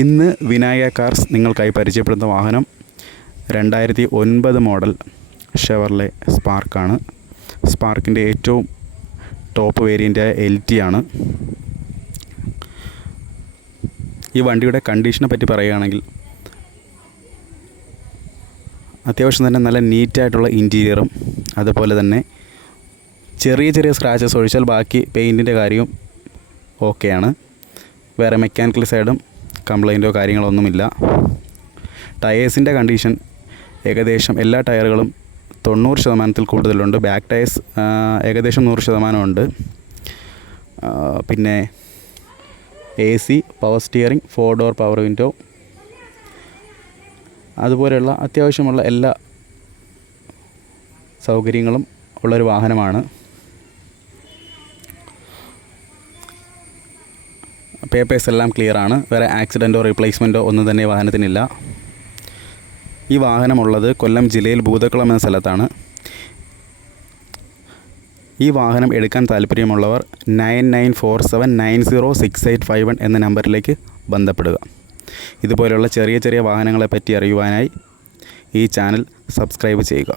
ഇന്ന് വിനായക കാർസ് നിങ്ങൾക്കായി പരിചയപ്പെടുന്ന വാഹനം 2009 മോഡൽ ഷെവർലെ സ്പാർക്കാണ്. സ്പാർക്കിൻ്റെ ഏറ്റവും ടോപ്പ് വേരിയൻ്റായ LT ആണ്. ഈ വണ്ടിയുടെ കണ്ടീഷനെ പറ്റി പറയുകയാണെങ്കിൽ അത്യാവശ്യം തന്നെ നല്ല നീറ്റായിട്ടുള്ള ഇൻറ്റീരിയറും അതുപോലെ തന്നെ ചെറിയ സ്ക്രാച്ചസ് ഒഴിച്ചാൽ ബാക്കി പെയിൻറ്റിൻ്റെ കാര്യവും ഓക്കെയാണ്. വേറെ മെക്കാനിക്കൽ സൈഡും കംപ്ലൈൻറ്റോ കാര്യങ്ങളോ ഒന്നുമില്ല. ടയേഴ്സിൻ്റെ കണ്ടീഷൻ ഏകദേശം എല്ലാ ടയറുകളും 90% കൂടുതലുണ്ട്. ബാക്ക് ടയേഴ്സ് ഏകദേശം 100% ഉണ്ട്. പിന്നെ AC, power steering, 4 door power window, അതുപോലെയുള്ള അത്യാവശ്യമുള്ള എല്ലാ സൗകര്യങ്ങളും ഉള്ളൊരു വാഹനമാണ്. പേപ്പേഴ്സ് എല്ലാം ക്ലിയറാണ്. വേറെ ആക്സിഡൻറ്റോ റീപ്ലേസ്മെൻറ്റോ ഒന്നും തന്നെ വാഹനത്തിനില്ല. ഈ വാഹനമുള്ളത് കൊല്ലം ജില്ലയിൽ ഭൂതക്കുളം എന്ന സ്ഥലത്താണ്. ഈ വാഹനം എടുക്കാൻ താല്പര്യമുള്ളവർ 9947906851 എന്ന നമ്പറിലേക്ക് ബന്ധപ്പെടുക. ഇതുപോലെയുള്ള ചെറിയ വാഹനങ്ങളെ പറ്റി അറിയുവാനായി ഈ ചാനൽ സബ്സ്ക്രൈബ് ചെയ്യുക.